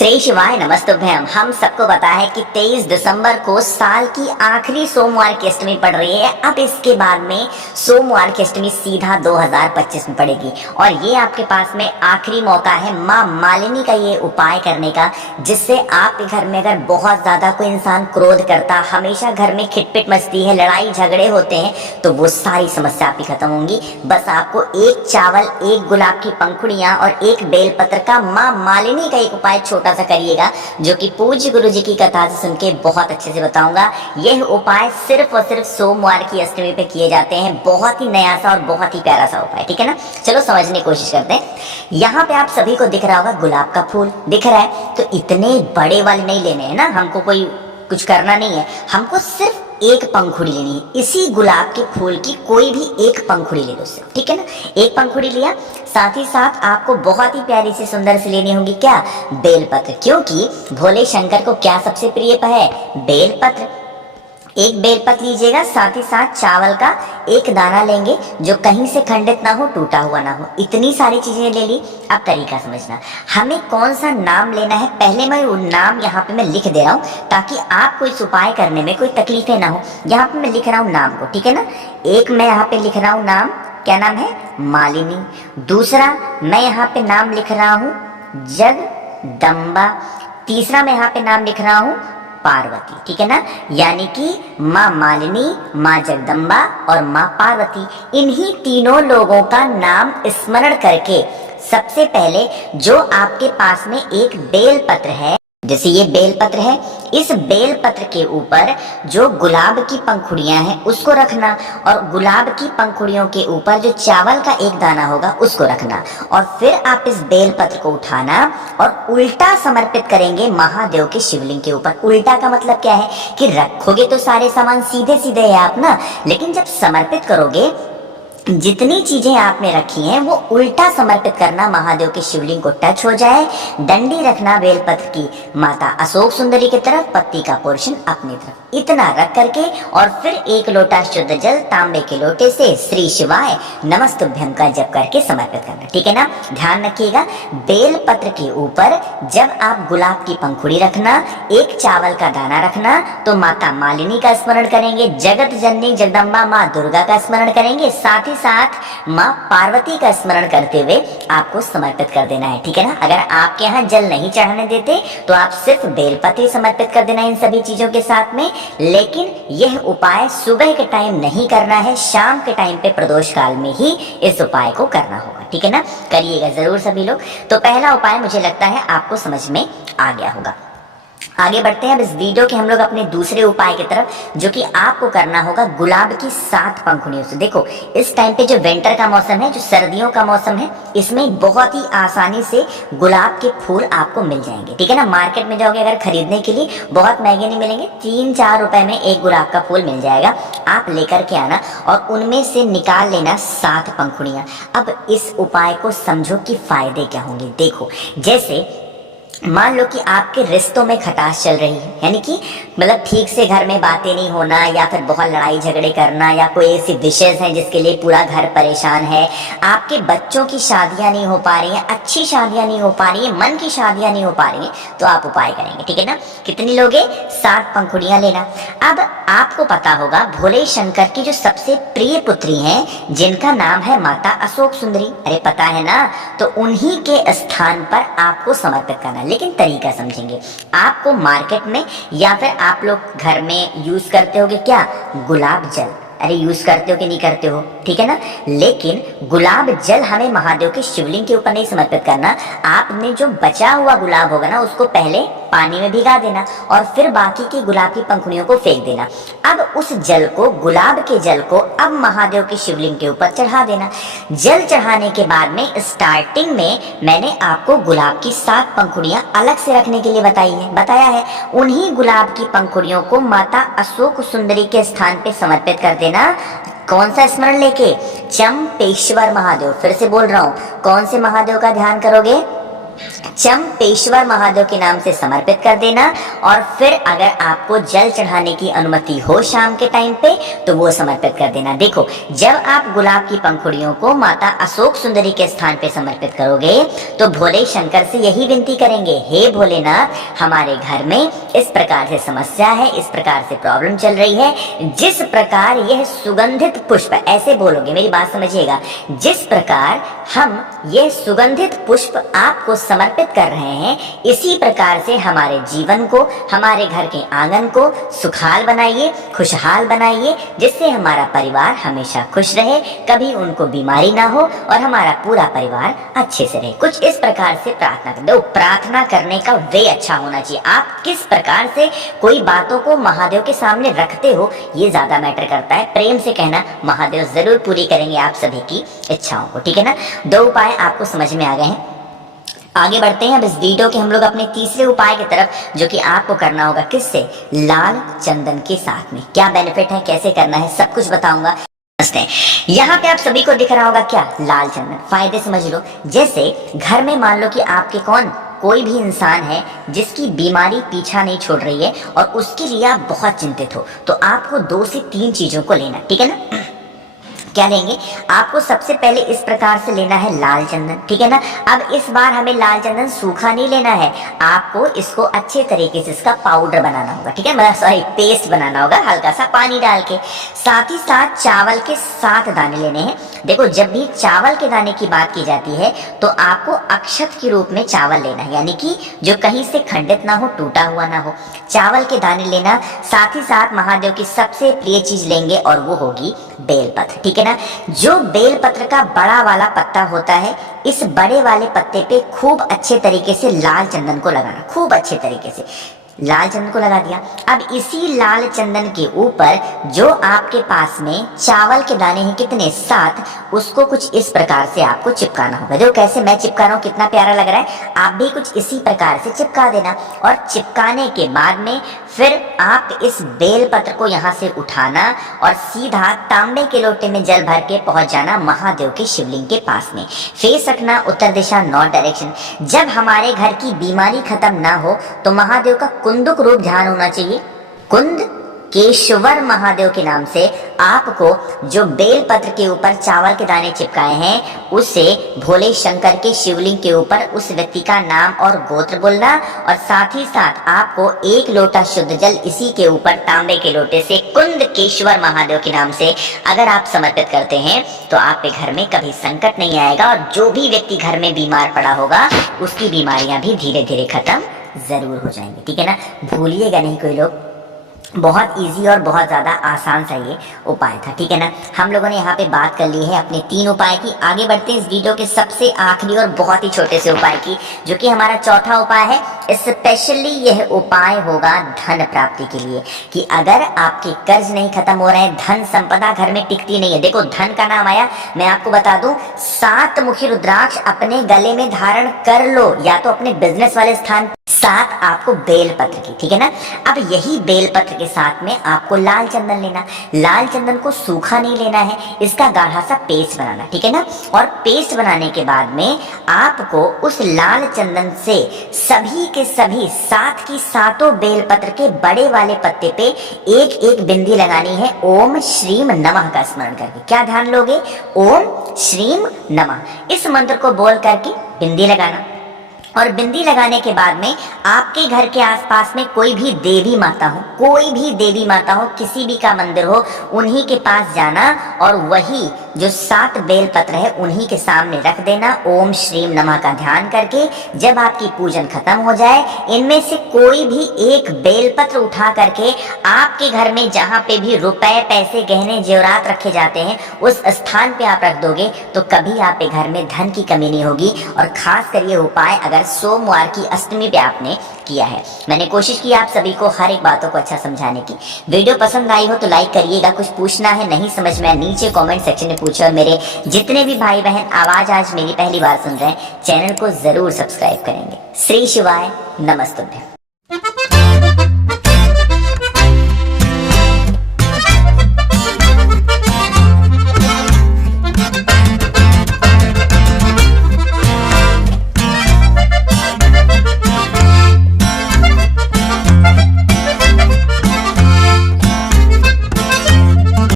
श्री शिवाय नमस्तुभ्यम। हम सबको पता है कि 23 दिसंबर को साल की आखिरी सोमवार की अष्टमी पड़ रही है। अब इसके बाद में सोमवार की अष्टमी सीधा 2025 में पड़ेगी और ये आपके पास में आखिरी मौका है माँ मालिनी का ये उपाय करने का, जिससे आपके घर में अगर बहुत ज्यादा कोई इंसान क्रोध करता, हमेशा घर में खिटपिट मचती है, लड़ाई झगड़े होते हैं, तो वो सारी समस्या आपकी खत्म होंगी। बस आपको एक चावल, एक गुलाब की पंखुड़ियां और एक बेलपत्र का माँ मालिनी का एक उपाय छोटा सा करिएगा, जो कि पूज्य गुरु जी की कथा से सुन के बहुत अच्छे से बताऊंगा। यह उपाय सिर्फ और सिर्फ सोमवार की अष्टमी पे किए जाते हैं। बहुत ही नया सा और बहुत ही प्यारा सा उपाय, ठीक है ना। चलो समझने की कोशिश करते हैं। यहाँ पे आप सभी को दिख रहा होगा गुलाब का फूल दिख रहा है, तो इतने बड़े वाले नहीं लेने हैं ना, हमको कोई कुछ करना नहीं है, हमको सिर्फ एक पंखुड़ी लेनी है। इसी गुलाब के फूल की कोई भी एक पंखुड़ी ले लो सिर्फ, ठीक है ना। एक पंखुड़ी लिया, साथ ही साथ आपको बहुत ही प्यारी सी सुंदर सी लेनी होगी क्या, बेलपत्र, क्योंकि भोले शंकर को क्या सबसे प्रिय है, बेलपत्र। एक बेलपत्र लीजिएगा, साथ ही साथ चावल का एक दाना लेंगे जो कहीं से खंडित ना हो, टूटा हुआ ना हो। इतनी सारी चीजें ले ली। अब तरीका समझना, हमें कौन सा नाम लेना है, पहले मैं वो नाम यहाँ पे मैं लिख दे रहा हूँ ताकि आपको इस उपाय करने में कोई तकलीफें ना हो। यहाँ पे मैं लिख रहा हूँ नाम को, ठीक है ना। एक मैं यहाँ पे लिख रहा हूँ नाम, क्या नाम है, मालिनी। दूसरा मैं यहाँ पे नाम लिख रहा हूँ जगदम्बा। तीसरा मैं यहाँ पे नाम लिख रहा हूँ पार्वती, ठीक है ना। यानी कि माँ मालिनी, माँ जगदम्बा और माँ पार्वती, इन्हीं तीनों लोगों का नाम स्मरण करके सबसे पहले जो आपके पास में एक बेलपत्र है, जैसे ये बेलपत्र है, इस बेलपत्र के ऊपर जो गुलाब की पंखुड़ियां हैं उसको रखना, और गुलाब की पंखुड़ियों के ऊपर जो चावल का एक दाना होगा उसको रखना, और फिर आप इस बेलपत्र को उठाना और उल्टा समर्पित करेंगे महादेव के शिवलिंग के ऊपर। उल्टा का मतलब क्या है कि रखोगे तो सारे सामान सीधे सीधे है आप ना, लेकिन जब समर्पित करोगे जितनी चीजें आपने रखी हैं वो उल्टा समर्पित करना, महादेव के शिवलिंग को टच हो जाए। डंडी रखना बेलपत्र की माता अशोक सुंदरी की तरफ, पत्ती का पोर्शन अपनी तरफ, इतना रख करके और फिर एक लोटा शुद्ध जल तांबे के लोटे से श्री शिवाय नमस्तुभ्यम का जप करके समर्पित करना, ठीक है ना। ध्यान रखिएगा, बेलपत्र के ऊपर जब आप गुलाब की पंखुड़ी रखना, एक चावल का दाना रखना, तो माता मालिनी का स्मरण करेंगे, जगत जननी जगदम्बा माँ दुर्गा का स्मरण करेंगे, साथ ही साथ माँ पार्वती का स्मरण करते हुए आपको समर्पित कर देना है, ठीक है ना। अगर आपके यहाँ जल नहीं चढ़ाने देते तो आप सिर्फ बेलपत्र समर्पित कर देना इन सभी चीजों के साथ में। लेकिन यह उपाय सुबह के टाइम नहीं करना है, शाम के टाइम पे प्रदोष काल में ही इस उपाय को करना होगा, ठीक है ना। करिएगा जरूर सभी लोग। तो पहला उपाय मुझे लगता है आपको समझ में आ गया होगा। आगे बढ़ते हैं अब इस वीडियो के हम लोग अपने दूसरे उपाय की तरफ, जो कि आपको करना होगा गुलाब की 7 पंखुड़ियों से। देखो इस टाइम पे जो विंटर का मौसम है, जो सर्दियों का मौसम है, इसमें बहुत ही आसानी से गुलाब के फूल आपको मिल जाएंगे, ठीक है ना। मार्केट में जाओगे अगर खरीदने के लिए, बहुत महंगे नहीं मिलेंगे, 3-4 रुपए में एक गुलाब का फूल मिल जाएगा। आप लेकर के आना और उनमें से निकाल लेना 7 पंखुड़ियां। अब इस उपाय को समझो कि फायदे क्या होंगे। देखो जैसे मान लो कि आपके रिश्तों में खटास चल रही है, यानी कि मतलब ठीक से घर में बातें नहीं होना, या फिर बहुत लड़ाई झगड़े करना, या कोई ऐसी विशेष है जिसके लिए पूरा घर परेशान है, आपके बच्चों की शादियां नहीं हो पा रही हैं, अच्छी शादियां नहीं हो पा रही हैं, मन की शादियां नहीं हो पा रही हैं, तो आप उपाय करेंगे, ठीक है ना। कितनी लोगे, 7 पंखुड़ियां लेना। अब आपको पता होगा भोले शंकर की जो सबसे प्रिय पुत्री हैं, जिनका नाम है माता अशोक सुंदरी, अरे पता है ना, तो उन्हीं के स्थान पर आपको समर्पित करना। लेकिन तरीका समझेंगे। आपको मार्केट में या फिर आप लोग घर में यूज करते होगे क्या, गुलाब जल, अरे यूज करते हो कि नहीं करते हो, ठीक है ना। लेकिन गुलाब जल हमें महादेव के शिवलिंग के ऊपर नहीं समर्पित करना। आपने जो बचा हुआ गुलाब होगा ना, उसको पहले पानी में भिगा देना और फिर बाकी की गुलाब की पंखुड़ियों को फेंक देना। अब उस जल को, गुलाब के जल को अब महादेव के शिवलिंग के ऊपर चढ़ा देना। जल चढ़ाने के बाद में स्टार्टिंग में मैंने आपको गुलाब की 7 पंखुड़ियां अलग से रखने के लिए बताया है। उन्हीं गुलाब की पंखुड़ियों को माता अशोक सुंदरी के स्थान पे समर्पित कर देना। कौन सा स्मरण लेके, चंपेश्वर महादेव। फिर से बोल रहा हूं, कौन से महादेव का ध्यान करोगे, चंपेश्वर महादेव के नाम से समर्पित कर देना। और फिर अगर आपको जल चढ़ाने की अनुमति हो शाम के टाइम पे तो वो समर्पित कर देना। देखो, जब आप गुलाब की पंखुड़ियों को माता अशोक सुंदरी के स्थान पे समर्पित करोगे तो भोले शंकर से यही विनती करेंगे, हे भोलेनाथ, हमारे घर में इस प्रकार से समस्या है, इस प्रकार से प्रॉब्लम चल रही है, जिस प्रकार यह सुगंधित पुष्प, ऐसे बोलोगे, मेरी बात समझिएगा, जिस प्रकार हम यह सुगंधित पुष्प आपको समर्पित कर रहे हैं, इसी प्रकार से हमारे जीवन को, हमारे घर के आंगन को सुखाल बनाइए, खुशहाल बनाइए, जिससे हमारा परिवार हमेशा खुश रहे, कभी उनको बीमारी ना हो और हमारा पूरा परिवार अच्छे से रहे। कुछ इस प्रकार से प्रार्थना कर दो। प्रार्थना करने का वे अच्छा होना चाहिए। आप किस प्रकार से कोई बातों को महादेव के सामने रखते हो, ये ज्यादा मैटर करता है। प्रेम से कहना, महादेव जरूर पूरी करेंगे आप सभी की इच्छाओं को, ठीक है ना। 2 उपाय आपको समझ में आ गए हैं। आगे बढ़ते हैं अब इस वीडियो के हम लोग अपने तीसरे उपाय की तरफ, जो कि आपको करना होगा किससे, लाल चंदन के साथ में। क्या बेनिफिट है, कैसे करना है, सब कुछ बताऊंगा। यहाँ पे आप सभी को दिख रहा होगा क्या, लाल चंदन। फायदे समझ लो। जैसे घर में मान लो कि आपके कोई भी इंसान है जिसकी बीमारी पीछा नहीं छोड़ रही है और उसके लिए आप बहुत चिंतित हो, तो आपको 2 से 3 चीजों को लेना, ठीक है ना। क्या लेंगे, आपको सबसे पहले इस प्रकार से लेना है लाल चंदन, ठीक है ना। अब इस बार हमें लाल चंदन सूखा नहीं लेना है, आपको इसको अच्छे तरीके से इसका पाउडर बनाना होगा, ठीक है, मतलब सॉरी पेस्ट बनाना होगा, हल्का सा पानी डाल के। साथ ही साथ चावल के 7 दाने लेने हैं। देखो, जब भी चावल के दाने की बात की जाती है तो आपको अक्षत के रूप में चावल लेना है, यानी कि जो कहीं से खंडित ना हो, टूटा हुआ ना हो, चावल के दाने लेना। साथ ही साथ महादेव की सबसे प्रिय चीज लेंगे और वो होगी बेलपत्र, ठीक है ना। जो बेलपत्र का बड़ा वाला पत्ता होता है, इस बड़े वाले पत्ते पे खूब अच्छे तरीके से लाल चंदन को लगाना, खूब अच्छे तरीके से लाल चंदन को लगा दिया। अब इसी लाल चंदन के ऊपर जो आपके पास में चावल के दाने हैं, कितने, 7, उसको कुछ इस प्रकार से आपको चिपकाना होगा। जो कैसे मैं चिपका रहा हूँ, कितना प्यारा लग रहा है, आप भी कुछ इसी प्रकार से चिपका देना। और चिपकाने के बाद में फिर आप इस बेलपत्र को यहाँ से उठाना और सीधा तांबे के लोटे में जल भर के पहुंच जाना महादेव के शिवलिंग के पास में। फेस रखना उत्तर दिशा, नॉर्थ डायरेक्शन। जब हमारे घर की बीमारी खत्म ना हो तो महादेव का कुंदुक रूप ध्यान होना चाहिए। कुंद केशवर महादेव के नाम से आपको जो बेलपत्र के ऊपर चावल के दाने चिपकाए हैं, उसे भोले शंकर के शिवलिंग के ऊपर उस व्यक्ति का नाम और गोत्र बोलना। और साथ ही साथ आपको 1 लोटा शुद्ध जल इसी के ऊपर तांबे के लोटे से कुंद केशवर महादेव के नाम से अगर आप समर्पित करते हैं तो आपके घर में कभी संकट नहीं आएगा। और जो भी व्यक्ति घर में बीमार पड़ा होगा उसकी बीमारियां भी धीरे धीरे खत्म जरूर हो जाएंगी, ठीक है ना। भूलिएगा नहीं कोई लोग, बहुत इजी और बहुत ज़्यादा आसान सा ये उपाय था, ठीक है ना। हम लोगों ने यहाँ पे बात कर ली है अपने 3 उपाय की। आगे बढ़ते हैं इस वीडियो के सबसे आखिरी और बहुत ही छोटे से उपाय की, जो कि हमारा चौथा उपाय है। स्पेशली यह उपाय होगा धन प्राप्ति के लिए, कि अगर आपके कर्ज नहीं खत्म हो रहे हैं, धन संपदा घर में टिकती नहीं है। देखो, धन का नाम आया, मैं आपको बता दूं, 7 मुखी रुद्राक्ष अपने गले में धारण कर लो, या तो अपने बिजनेस वाले स्थान, 7 आपको बेलपत्र की, ठीक है ना। अब यही बेलपत्र के साथ में आपको लाल चंदन लेना। लाल चंदन को सूखा नहीं लेना है, इसका गाढ़ा सा पेस्ट बनाना, ठीक है ना। और पेस्ट बनाने के बाद में आपको उस लाल चंदन से सभी के सभी 7 की 7 बेलपत्र के बड़े वाले पत्ते पे 1-1 बिंदी लगानी है ओम श्रीम नमः का स्मरण करके। क्या ध्यान लोगे, ओम श्रीम नमः, इस मंत्र को बोल करके बिंदी लगाना। और बिंदी लगाने के बाद में आपके घर के आसपास में कोई भी देवी माता हो, कोई भी देवी माता हो, किसी भी का मंदिर हो, उन्हीं के पास जाना और वही जो 7 बेलपत्र है उन्हीं के सामने रख देना ओम श्रीम नमः का ध्यान करके। जब आपकी पूजन खत्म हो जाए, इनमें से कोई भी 1 बेलपत्र उठा करके आपके घर में जहाँ पे भी रुपए, पैसे, गहने, जेवरात रखे जाते हैं, उस स्थान पे आप रख दोगे तो कभी आपके घर में धन की कमी नहीं होगी। और खास कर ये उपाय अगर सोमवार की अष्टमी पे आपने किया है। मैंने कोशिश की आप सभी को हर एक बातों को अच्छा समझाने की। वीडियो पसंद आई हो तो लाइक करिएगा। कुछ पूछना है, नहीं समझ में, नीचे कमेंट सेक्शन में पूछो। और मेरे जितने भी भाई बहन आवाज आज मेरी पहली बार सुन रहे हैं, चैनल को जरूर सब्सक्राइब करेंगे। श्री शिवाय नमस्तुभ्यं।